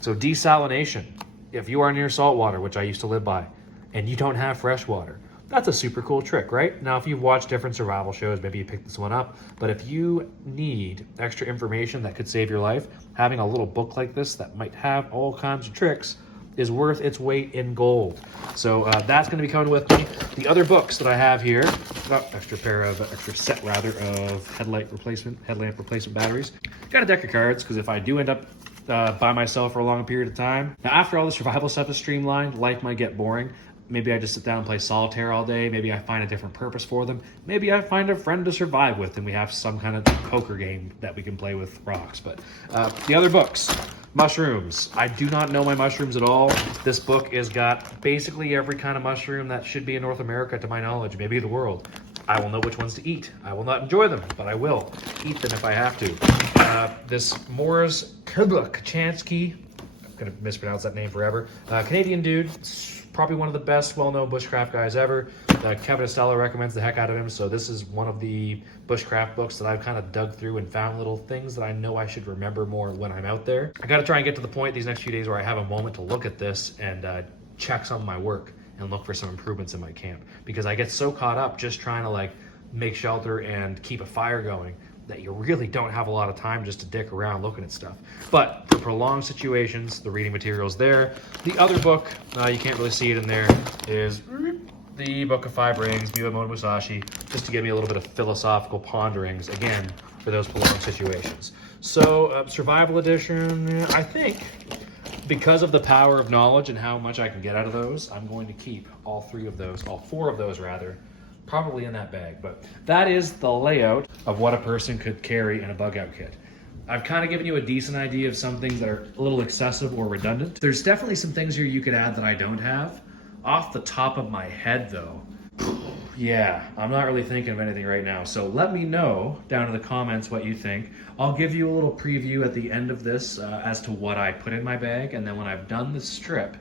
So desalination. If you are near salt water, which I used to live by, and you don't have fresh water, that's a super cool trick, right? Now, if you've watched different survival shows, maybe you picked this one up, but if you need extra information that could save your life, having a little book like this that might have all kinds of tricks is worth its weight in gold. So that's going to be coming with me. The other books that I have here, extra set of headlamp replacement batteries. Got a deck of cards because if I do end up by myself for a long period of time, now after all the survival stuff is streamlined, life might get boring. Maybe I just sit down and play solitaire all day. Maybe I find a different purpose for them. Maybe I find a friend to survive with and we have some kind of poker game that we can play with rocks. But the other books, mushrooms. I do not know my mushrooms at all. This book has got basically every kind of mushroom that should be in North America to my knowledge, maybe the world. I will know which ones to eat. I will not enjoy them, but I will eat them if I have to. This Morris Kachansky, I'm going to mispronounce that name forever. Canadian dude. Probably one of the best well-known bushcraft guys ever. Kevin Estella recommends the heck out of him, so this is one of the bushcraft books that I've kind of dug through and found little things that I know I should remember more when I'm out there. I got to try and get to the point these next few days where I have a moment to look at this and check some of my work and look for some improvements in my camp, because I get so caught up just trying to like make shelter and keep a fire going that you really don't have a lot of time just to dick around looking at stuff. But for prolonged situations, the reading material's there. The other book, you can't really see it in there, is the Book of Five Rings, Miyamoto Musashi, just to give me a little bit of philosophical ponderings, again, for those prolonged situations. So, Survival Edition, I think, because of the power of knowledge and how much I can get out of those, I'm going to keep all four of those rather, probably in that bag. But that is the layout of what a person could carry in a bug out kit. I've kind of given you a decent idea of some things that are a little excessive or redundant. There's definitely some things here you could add that I don't have. Off the top of my head though, yeah, I'm not really thinking of anything right now. So let me know down in the comments what you think. I'll give you a little preview at the end of this as to what I put in my bag. And then when I've done this strip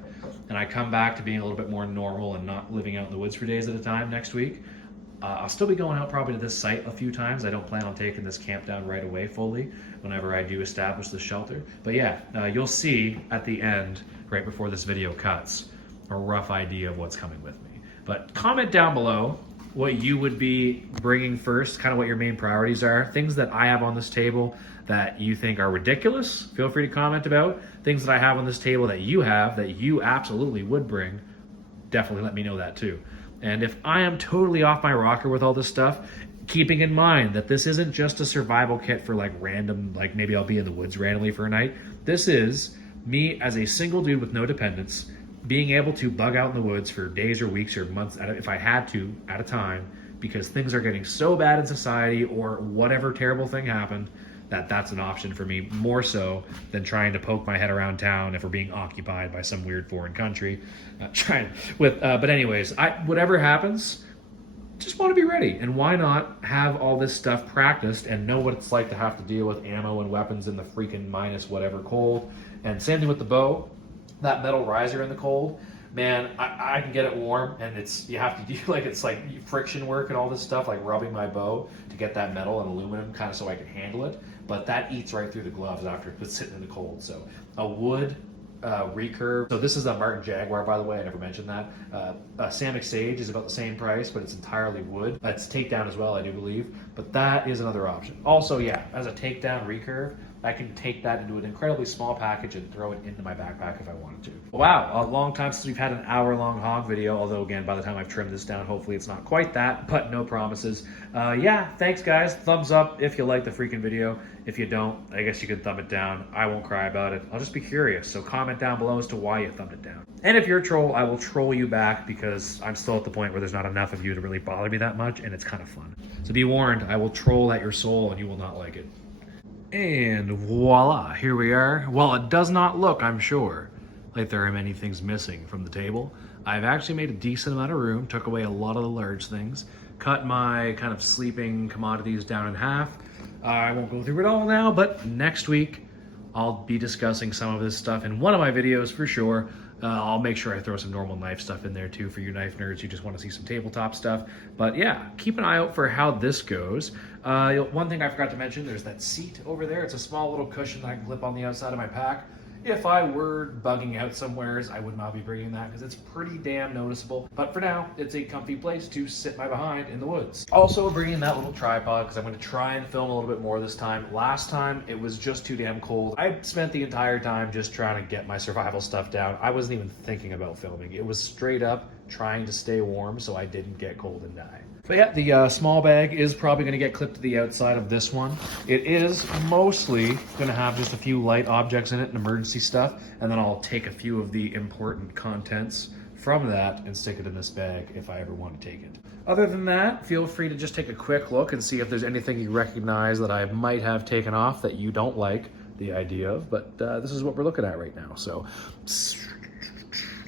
and I come back to being a little bit more normal and not living out in the woods for days at a time next week, I'll still be going out probably to this site a few times. I don't plan on taking this camp down right away fully whenever I do establish the shelter. But yeah, you'll see at the end, right before this video cuts, a rough idea of what's coming with me. But comment down below what you would be bringing first, kind of what your main priorities are. Things that I have on this table that you think are ridiculous, feel free to comment about. Things that I have on this table that you have that you absolutely would bring, definitely let me know that too. And if I am totally off my rocker with all this stuff, keeping in mind that this isn't just a survival kit for like random, like maybe I'll be in the woods randomly for a night. This is me as a single dude with no dependents, being able to bug out in the woods for days or weeks or months, if I had to, at a time, because things are getting so bad in society or whatever terrible thing happened that that's an option for me more so than trying to poke my head around town if we're being occupied by some weird foreign country. But anyways, whatever happens, just want to be ready. And why not have all this stuff practiced and know what it's like to have to deal with ammo and weapons in the freaking minus whatever cold. And same thing with the bow, that metal riser in the cold. Man, I can get it warm, and you have to do it's like friction work and all this stuff, like rubbing my bow to get that metal and aluminum kind of so I can handle it. But that eats right through the gloves after it's sitting in the cold. So a wood recurve. So this is a Martin Jaguar, by the way. I never mentioned that. Samick Sage is about the same price, but it's entirely wood. It's takedown as well, I do believe. But that is another option. Also, yeah, as a takedown recurve, I can take that into an incredibly small package and throw it into my backpack if I wanted to. Wow, a long time since we've had an hour-long hog video, although again, by the time I've trimmed this down, hopefully it's not quite that, but no promises. Yeah, thanks guys. Thumbs up if you like the freaking video. If you don't, I guess you could thumb it down. I won't cry about it. I'll just be curious, so comment down below as to why you thumbed it down. And if you're a troll, I will troll you back because I'm still at the point where there's not enough of you to really bother me that much, and it's kind of fun. So be warned, I will troll at your soul and you will not like it. And voila, here we are. Well, it does not look, I'm sure, like there are many things missing from the table. I've actually made a decent amount of room, took away a lot of the large things, cut my kind of sleeping commodities down in half. I won't go through it all now, but next week I'll be discussing some of this stuff in one of my videos for sure. I'll make sure I throw some normal knife stuff in there too for you knife nerds who just want to see some tabletop stuff. But yeah, keep an eye out for how this goes. One thing I forgot to mention, there's that seat over there. It's a small little cushion that I can clip on the outside of my pack. If I were bugging out somewheres, I would not be bringing that because it's pretty damn noticeable. But for now, it's a comfy place to sit my behind in the woods. Also bringing that little tripod because I'm going to try and film a little bit more this time. Last time, it was just too damn cold. I spent the entire time just trying to get my survival stuff down. I wasn't even thinking about filming. It was straight up trying to stay warm so I didn't get cold and die. But yeah, the small bag is probably going to get clipped to the outside of this one. It is mostly going to have just a few light objects in it and emergency stuff, and then I'll take a few of the important contents from that and stick it in this bag if I ever want to take it. Other than that, feel free to just take a quick look and see if there's anything you recognize that I might have taken off that you don't like the idea of, but this is what we're looking at right now, so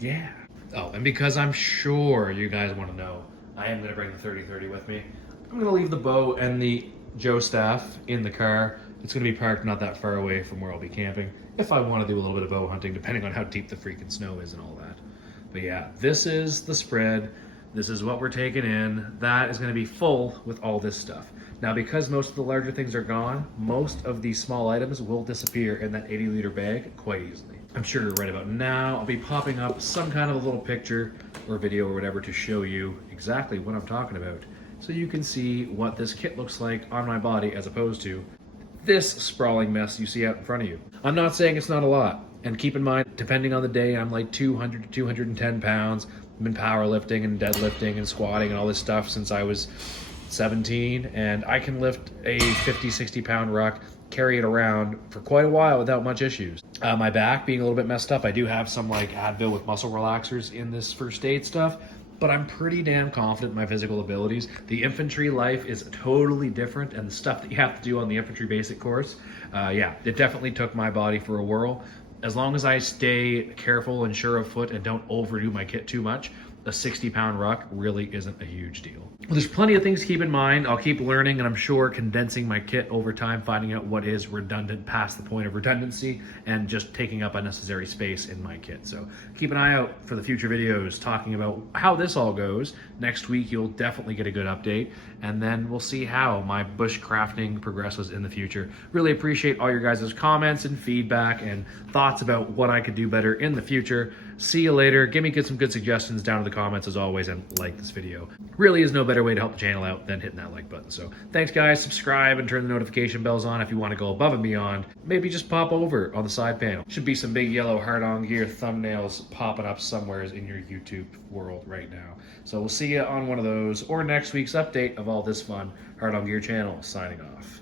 yeah. Oh, and because I'm sure you guys want to know, I am going to bring the 30-30 with me. I'm going to leave the bow and the Joe staff in the car. It's going to be parked not that far away from where I'll be camping if I want to do a little bit of bow hunting, depending on how deep the freaking snow is and all that. But yeah, this is the spread. This is what we're taking in. That is going to be full with all this stuff. Now, because most of the larger things are gone, most of these small items will disappear in that 80-liter bag quite easily. I'm sure right about now I'll be popping up some kind of a little picture or video or whatever to show you exactly what I'm talking about, so you can see what this kit looks like on my body as opposed to this sprawling mess you see out in front of you. I'm not saying it's not a lot, and keep in mind, depending on the day, I'm like 200 to 210 pounds. I've been powerlifting and deadlifting and squatting and all this stuff since I was 17, and I can lift a 50-60 pound ruck, carry it around for quite a while without much issues. My back being a little bit messed up, I do have some like Advil with muscle relaxers in this first aid stuff, but I'm pretty damn confident in my physical abilities. The infantry life is totally different, and the stuff that you have to do on the infantry basic course, yeah, it definitely took my body for a whirl. As long as I stay careful and sure of foot and don't overdo my kit too much, a 60-pound ruck really isn't a huge deal. Well, there's plenty of things to keep in mind. I'll keep learning, and I'm sure condensing my kit over time, finding out what is redundant past the point of redundancy, and just taking up unnecessary space in my kit. So keep an eye out for the future videos talking about how this all goes. Next week, you'll definitely get a good update, and then we'll see how my bush crafting progresses in the future. Really appreciate all your guys' comments and feedback and thoughts about what I could do better in the future. See you later. Give me some good suggestions down in the comments as always, and like this video. Really is no better way to help the channel out than hitting that like button. So thanks guys, subscribe and turn the notification bells on if you want to go above and beyond. Maybe just pop over on the side panel. Should be some big yellow Hard On Gear thumbnails popping up somewhere in your YouTube world right now. So we'll see you on one of those or next week's update of all this fun. Hard On Gear channel signing off.